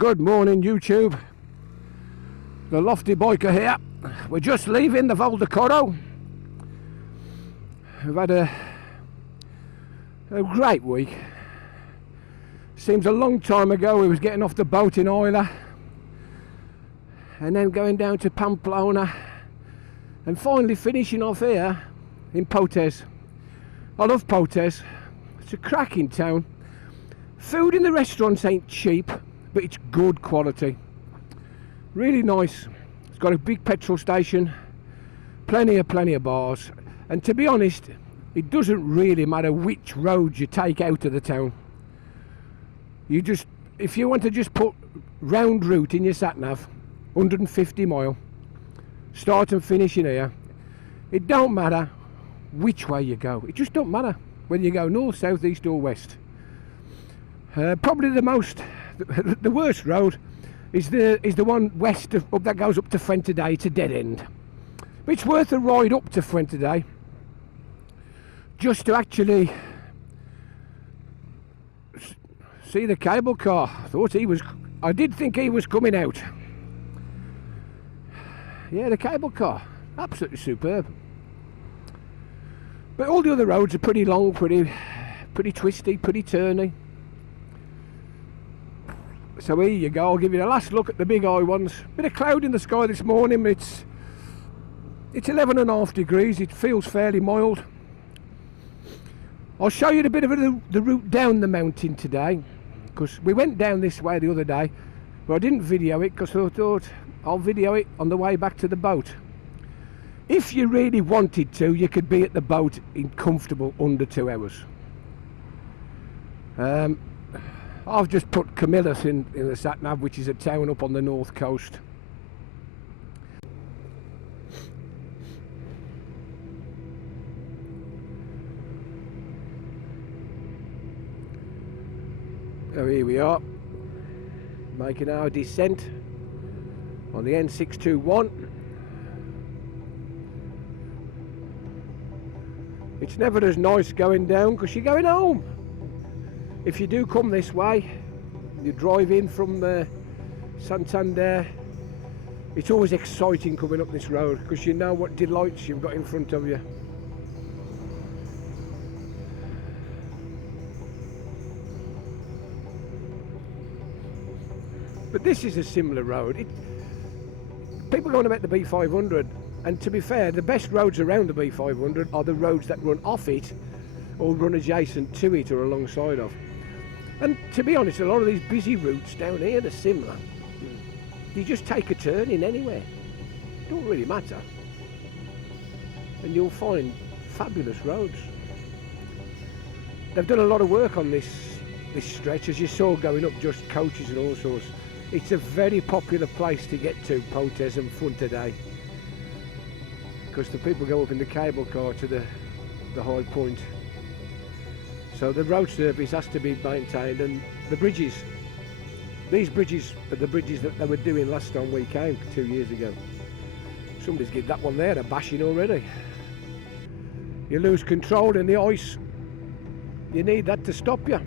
Good morning, YouTube. The Lofty Biker here. We're just leaving the Val d'Acoro. We've had a great week. Seems a long time ago we was getting off the boat in Isla and then going down to Pamplona and finally finishing off here in Potes. I love Potes. It's a cracking town. Food in the restaurants ain't cheap, but it's good quality. Really nice. It's got a big petrol station, plenty of bars, and to be honest, it doesn't really matter which road you take out of the town. You just, if you want to just put round route in your sat nav, 150 mile, start and finish in here, it don't matter which way you go. It just don't matter whether you go north, south, east or west. Probably the worst road is the one west of that goes up to Fuente. It's a dead end. But it's worth a ride up to Fuente just to actually see the cable car. I did think he was coming out. Yeah, the cable car, absolutely superb. But all the other roads are pretty long, pretty twisty, pretty turny. So here you go, I'll give you a last look at the big eye ones. Bit of cloud in the sky this morning, it's 11.5 degrees, it feels fairly mild. I'll show you a bit of the route down the mountain today, because we went down this way the other day, but I didn't video it because I thought I'll video it on the way back to the boat. If you really wanted to, you could be at the boat in comfortable under 2 hours. I've just put Camillus in the sat nav, which is a town up on the north coast. So here we are, making our descent on the N621. It's never as nice going down because you're going home. If you do come this way, you drive in from Santander, it's always exciting coming up this road because you know what delights you've got in front of you. But this is a similar road. People go on about the B500, and to be fair, the best roads around the B500 are the roads that run off it or run adjacent to it or alongside of. And to be honest, a lot of these busy routes down here are similar. You just take a turn in anywhere. It don't really matter. And you'll find fabulous roads. They've done a lot of work on this stretch, as you saw going up, just coaches and all sorts. It's a very popular place to get to, Potes and Fuente, because the people go up in the cable car to the high point. So the road surface has to be maintained, and the bridges, these bridges are the bridges that they were doing last time we came 2 years ago. Somebody's given that one there a bashing already. You lose control in the ice, you need that to stop you.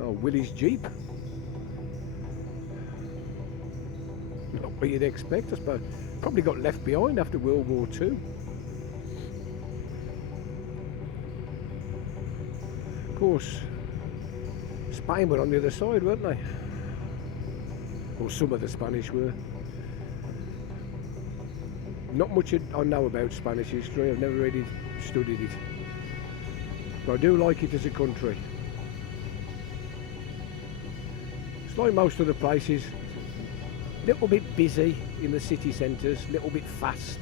Oh, Willie's Jeep. Not what you'd expect, I suppose. Probably got left behind after World War II. Of course, Spain were on the other side, weren't they? Or some of the Spanish were. Not much I know about Spanish history, I've never really studied it. But I do like it as a country. It's like most other places. Little bit busy in the city centres, little bit fast.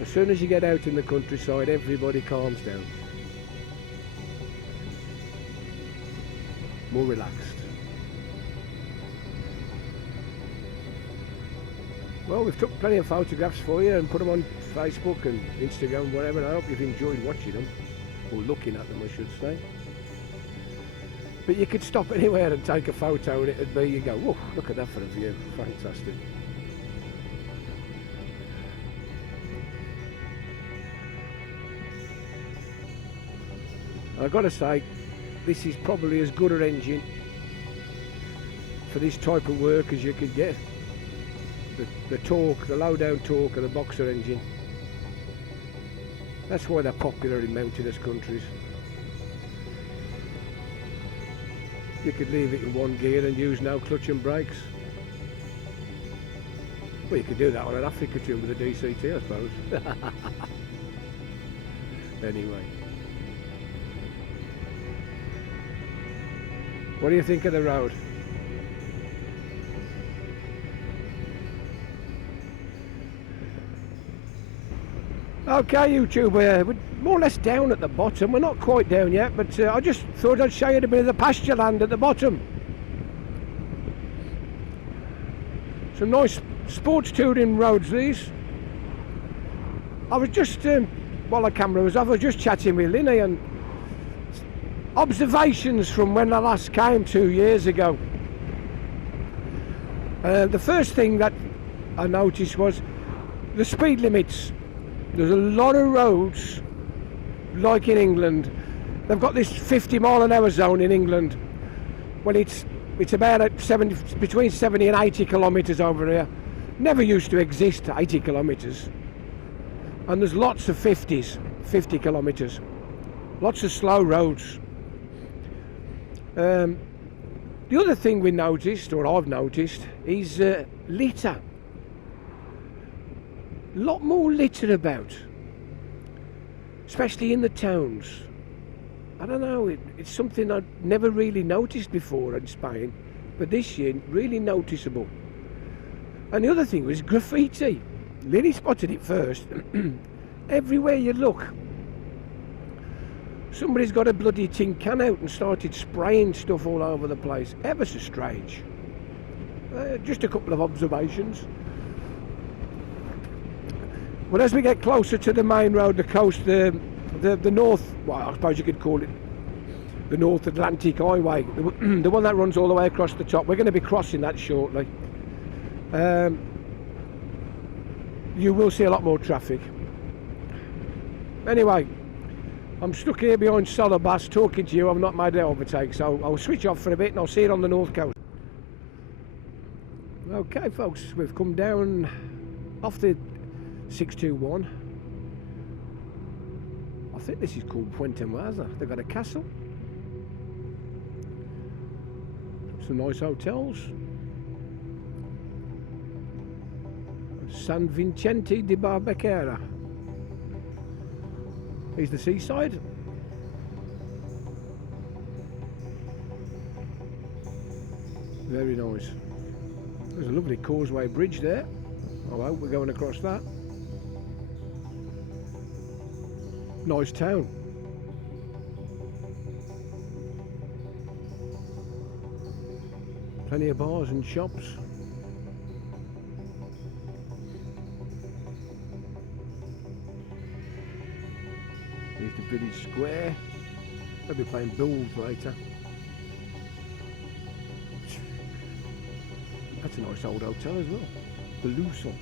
As soon as you get out in the countryside, everybody calms down. More relaxed. Well, we've took plenty of photographs for you and put them on Facebook and Instagram, whatever. I hope you've enjoyed watching them, or looking at them I should say. But you could stop anywhere and take a photo and it'd be, you go, whoa, look at that for a view, fantastic. I've got to say, this is probably as good an engine for this type of work as you could get. The torque, the low down torque of the boxer engine. That's why they're popular in mountainous countries. You could leave it in one gear and use no clutch and brakes. Well, you could do that on an Africa tune with a DCT, I suppose. Anyway. What do you think of the road? Okay, YouTube, we're more or less down at the bottom. We're not quite down yet, but I just thought I'd show you a bit of the pasture land at the bottom. Some nice sports touring roads, these. I was just, while the camera was off, I was just chatting with Linny, and observations from when I last came 2 years ago. The first thing that I noticed was the speed limits. There's a lot of roads, like in England. They've got this 50-mile-an-hour zone in England. Well, it's about at between 70 and 80 kilometres over here. Never used to exist, 80 kilometres. And there's lots of 50s, 50 kilometres. Lots of slow roads. The other thing we noticed, or I've noticed, is litter. A lot more litter about, especially in the towns. I don't know, it's something I'd never really noticed before in Spain, but this year really noticeable. And the other thing was graffiti. Linny spotted it first. Everywhere you look, somebody's got a bloody tin can out and started spraying stuff all over the place. Ever so strange. Just a couple of observations. Well, as we get closer to the main road, the coast, the north, well, I suppose you could call it the North Atlantic Highway, the one that runs all the way across the top. We're going to be crossing that shortly. You will see a lot more traffic. Anyway, I'm stuck here behind Solobas talking to you. I've not made the overtake, so I'll switch off for a bit and I'll see it on the north coast. Okay, folks, we've come down off the 621. I think this is called Pont Aven. They've got a castle, some nice hotels. San Vicente di Barbacera. Here's the seaside. Very nice. There's a lovely causeway bridge there. Oh, I hope we're going across that. Nice town. Plenty of bars and shops. Here's the village square. They'll be playing bills later. That's a nice old hotel as well. The Luson.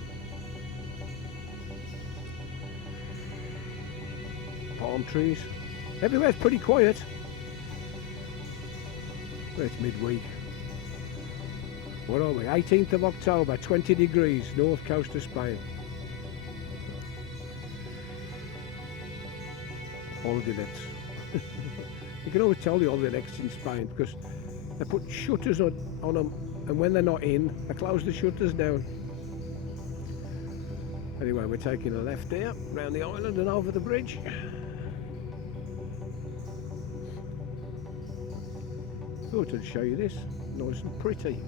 Palm trees. Everywhere's pretty quiet. Well, it's midweek. What are we? 18th of October, 20 degrees, north coast of Spain. Holiday lets. You can always tell the holiday lets in Spain because they put shutters on them, and when they're not in, they close the shutters down. Anyway, we're taking a left here, round the island and over the bridge. Thought I'd show you this, nice and pretty.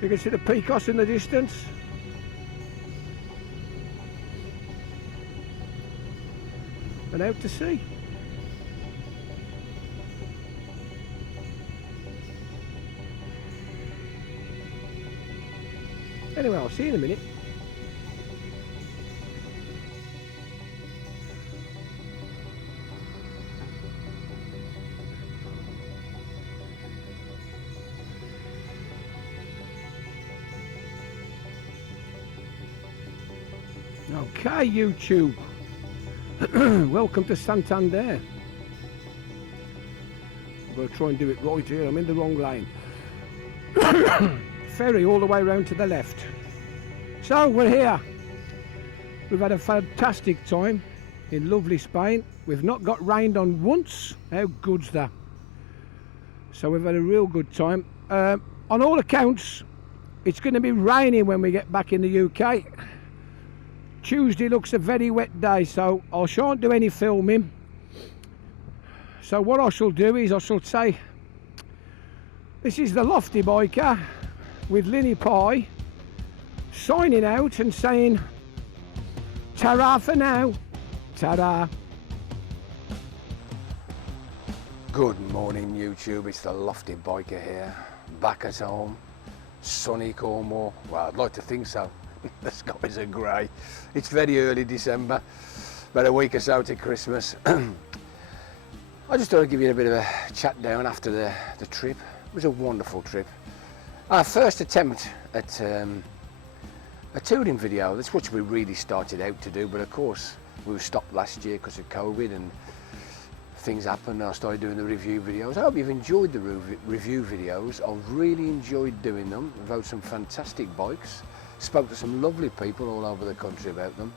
You can see the Picos in the distance. And out to sea. Anyway, I'll see you in a minute. Okay, YouTube. Welcome to Santander. I'm going to try and do it right here. I'm in the wrong lane. Ferry all the way round to the left. So we're here. We've had a fantastic time in lovely Spain. We've not got rained on once. How good's that? So we've had a real good time. On all accounts, it's going to be raining when we get back in the UK. Tuesday looks a very wet day, so I shan't do any filming. So what I shall do is I shall say, this is the Lofty Biker with Linny Pie, signing out and saying, ta-ra for now, ta-ra. Good morning YouTube, it's the Lofty Biker here, back at home, sunny Cornwall. Well, I'd like to think so. The skies are grey. It's very early December, about a week or so to Christmas. I just thought I'd give you a bit of a chat down after the trip. It was a wonderful trip. Our first attempt at a touring video. That's what we really started out to do, but of course we were stopped last year because of COVID and things happened. I started doing the review videos. I hope you've enjoyed the review videos. I've really enjoyed doing them. I've had some fantastic bikes. Spoke to some lovely people all over the country about them.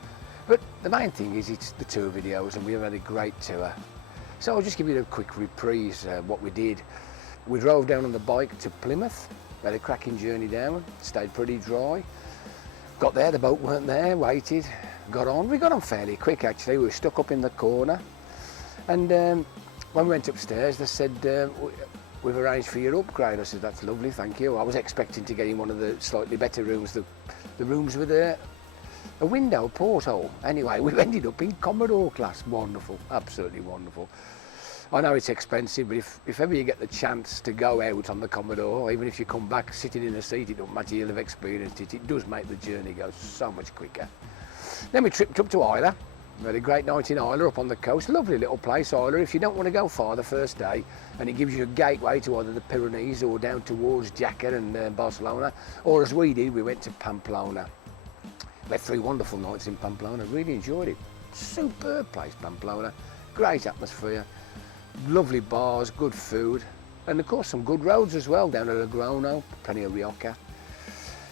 But the main thing is it's the tour videos, and we have had a great tour. So I'll just give you a quick reprise what we did. We drove down on the bike to Plymouth, had a cracking journey down, stayed pretty dry. Got there, the boat weren't there, waited, got on. We got on fairly quick actually. We were stuck up in the corner. And when we went upstairs, they said, we've arranged for your upgrade. I said, that's lovely, thank you. I was expecting to get in one of the slightly better rooms, the rooms with a window, porthole. Anyway, we ended up in Commodore class. Wonderful, absolutely wonderful. I know it's expensive, but if ever you get the chance to go out on the Commodore, even if you come back sitting in a seat, it don't matter, you'll have experienced it. It does make the journey go so much quicker. Then we tripped up to Islay. We had a great night in Islay up on the coast. Lovely little place, Islay. If you don't want to go far the first day, and it gives you a gateway to either the Pyrenees or down towards Jaca and Barcelona, or as we did, we went to Pamplona. We had 3 wonderful nights in Pamplona. Really enjoyed it. Superb place, Pamplona. Great atmosphere. Lovely bars, good food, and of course some good roads as well down at Logrono, plenty of Rioja.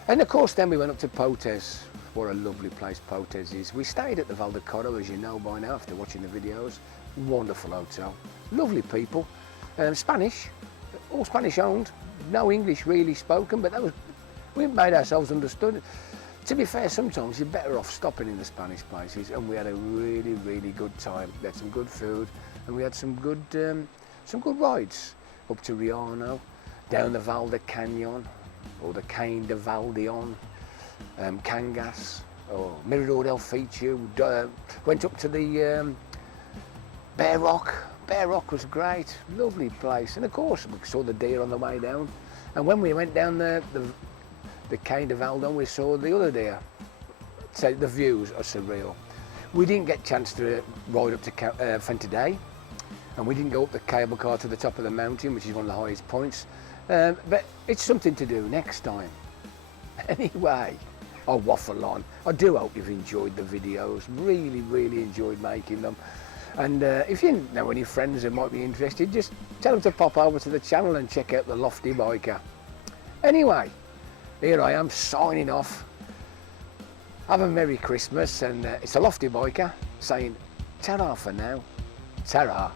And of course then we went up to Potes. What a lovely place Potes is. We stayed at the Val de Coro, as you know by now after watching the videos. Wonderful hotel, lovely people, Spanish, all Spanish owned, no English really spoken, but we made ourselves understood. To be fair, sometimes you're better off stopping in the Spanish places, and we had a really, really good time. We had some good food, and we had some good rides up to Riano, down the Val de Canyon, or the Cain de Valdion, Cangas, or Mirador del Fichu. Went up to the Bear Rock. Bear Rock was great, lovely place, and of course we saw the deer on the way down. And when we went down the Cain de Valdon, we saw the other deer. So the views are surreal. We didn't get a chance to ride up to Santander, and we didn't go up the cable car to the top of the mountain, which is one of the highest points. But it's something to do next time. Anyway, I'll waffle on. I do hope you've enjoyed the videos. Really, really enjoyed making them. And if you know any friends that might be interested, just tell them to pop over to the channel and check out the Lofty Biker. Anyway, here I am signing off. Have a Merry Christmas, and it's a Lofty Biker saying ta-ra for now. Ta-ra.